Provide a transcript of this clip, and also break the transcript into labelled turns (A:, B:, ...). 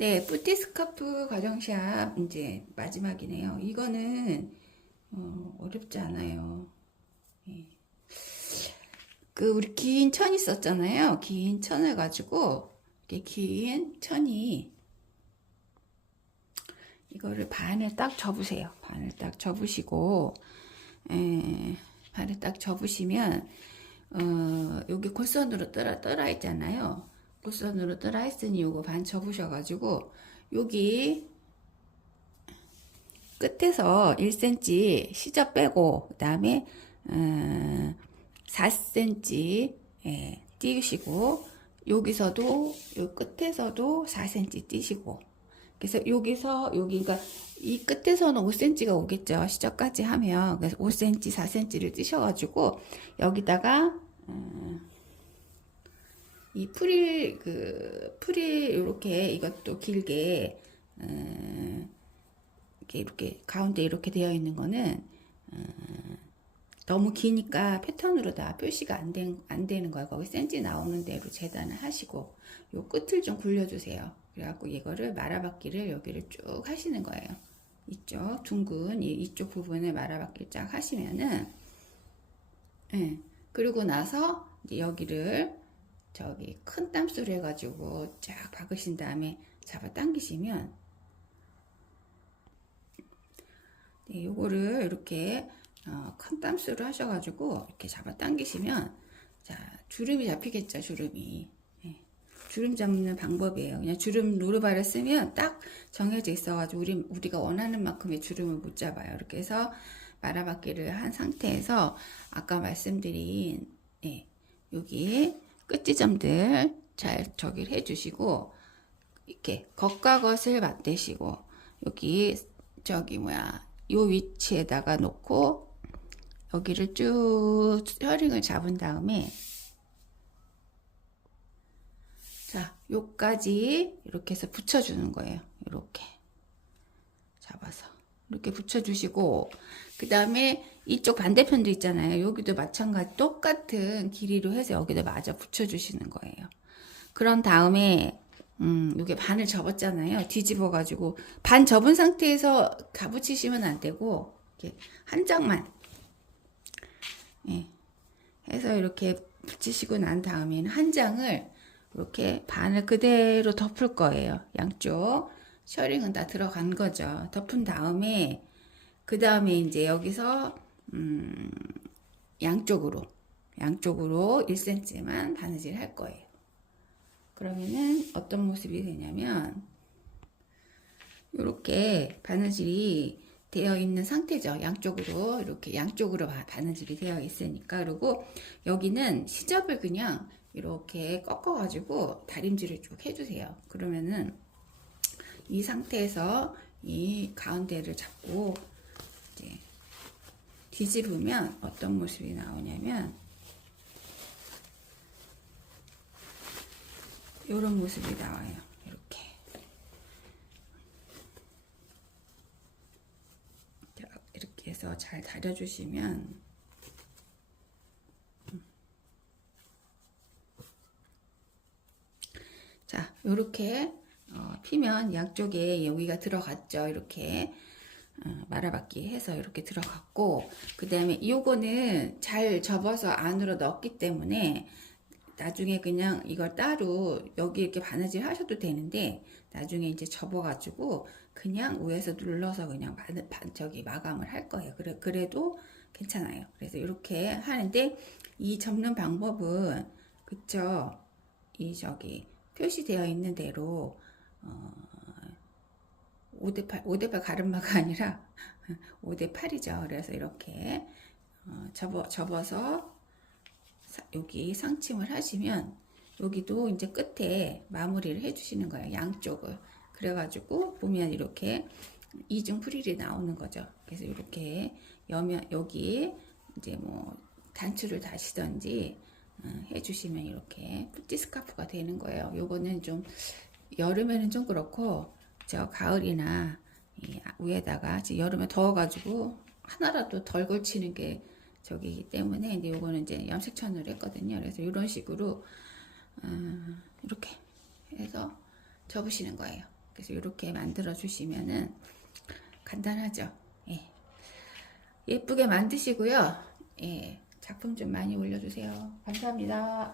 A: 네, 뿌티 스카프 가정샵 이제 마지막이네요. 이거는 어, 어렵지 않아요. 예. 그 우리 긴천 있었잖아요. 긴 천을 가지고 이렇게 긴 천이 이거를 반을 딱 접으세요. 반을 딱 접으시고 에, 반을 딱 접으시면 어, 여기 골선으로 떠라 떠라 있잖아요. 골선으로 떠라 있으니 요거 반 접으셔가지고 여기 끝에서 1cm 시접 빼고 그 다음에 어, 4cm 예, 띄우시고 여기서도 요 끝에서도 4cm 띄시고. 그래서 여기서 여기 그러니까 이 끝에서는 5cm가 오겠죠 시접까지 하면. 그래서 5cm 4cm를 띄셔가지고 여기다가 어, 이 풀이 그 풀이 이렇게 이것도 길게 어, 이렇게 이렇게 가운데 이렇게 되어 있는 거는 어, 너무 기니까 패턴으로 다 표시가 안, 된, 안 되는 거예요. 거기 센치 나오는 대로 재단을 하시고 요 끝을 좀 굴려주세요. 그래갖고 이거를 말아받기를 여기를 쭉 하시는 거예요. 이쪽 둥근 이, 이쪽 부분을 말아받기 쫙 하시면은 예. 그리고 나서 여기를 저기 큰 땀수를 해가지고 쫙 박으신 다음에 잡아 당기시면 네, 요거를 이렇게 어, 큰 땀수를 하셔가지고 이렇게 잡아 당기시면 자 주름이 잡히겠죠 주름이. 예, 주름 잡는 방법이에요. 그냥 주름 노르바를 쓰면 딱 정해져 있어가지고 우리, 우리가 원하는 만큼의 주름을 못 잡아요. 이렇게 해서 말아받기를 한 상태에서 아까 말씀드린 예, 여기 끝지점들 잘 저기를 해주시고 이렇게 겉과 겉을 맞대시고 여기 저기 뭐야 요 위치에다가 놓고 여기를 쭉 셔링을 잡은 다음에 자 요까지 이렇게 해서 붙여주는 거예요. 이렇게. 잡아서. 이렇게 붙여주시고 그 다음에 이쪽 반대편도 있잖아요 여기도 마찬가지 똑같은 길이로 해서 여기다 마저 붙여주시는 거예요 그런 다음에 음, 요게 반을 접었잖아요. 뒤집어 가지고 반 접은 상태에서 가붙이시면 안 되고 이렇게 한 장만 예. 해서 이렇게 붙이시고 난 다음에는 한 장을 이렇게 반을 그대로 덮을 거예요. 양쪽 셔링은 다 들어간 거죠. 덮은 다음에 그 다음에 이제 여기서 음, 양쪽으로 양쪽으로 1cm만 바느질 할 거예요. 그러면은 어떤 모습이 되냐면 이렇게 바느질이 되어 있는 상태죠. 양쪽으로 이렇게 양쪽으로 바- 바느질이 되어 있으니까 그리고 여기는 시접을 그냥 이렇게 꺾어 가지고 다림질을 쭉 해주세요. 그러면은 이 상태에서 이 가운데를 잡고 이제 뒤집으면 어떤 모습이 나오냐면 이런 모습이 나와요. 이렇게. 자, 이렇게 해서 잘 다려주시면 자, 이렇게 어, 피면 양쪽에 여기가 들어갔죠. 이렇게 어, 말아받기 해서 이렇게 들어갔고 그 다음에 요거는 잘 접어서 안으로 넣었기 때문에 나중에 그냥 이걸 따로 여기 이렇게 바느질 하셔도 되는데 나중에 이제 접어가지고 그냥 위에서 눌러서 그냥 바느, 반, 저기 마감을 할 거예요. 그래, 그래도 괜찮아요. 그래서 이렇게 하는데 이 접는 방법은 그쵸? 이 저기 표시되어 있는 대로 어, 5대8, 5대8 가름마가 아니라 5대8이죠. 그래서 이렇게 어, 접어, 접어서 사- 여기 상침을 하시면 여기도 이제 끝에 마무리를 해주시는 거예요. 양쪽을. 그래가지고 보면 이렇게 이중 프릴이 나오는 거죠. 그래서 이렇게 여면 여기 이제 뭐 단추를 다시던지 어, 해주시면 이렇게 푸티 스카프가 되는 거예요. 요거는 좀 여름에는 좀 그렇고 저 가을이나 이 위에다가 여름에 더워가지고 하나라도 덜 걸치는 게 저기기 때문에 이제 요거는 이제 염색천으로 했거든요. 그래서 이런 식으로 어, 이렇게 해서 접으시는 거예요. 그래서 이렇게 만들어 주시면은 간단하죠. 예. 예쁘게 만드시고요. 예. 작품 좀 많이 올려주세요. 감사합니다.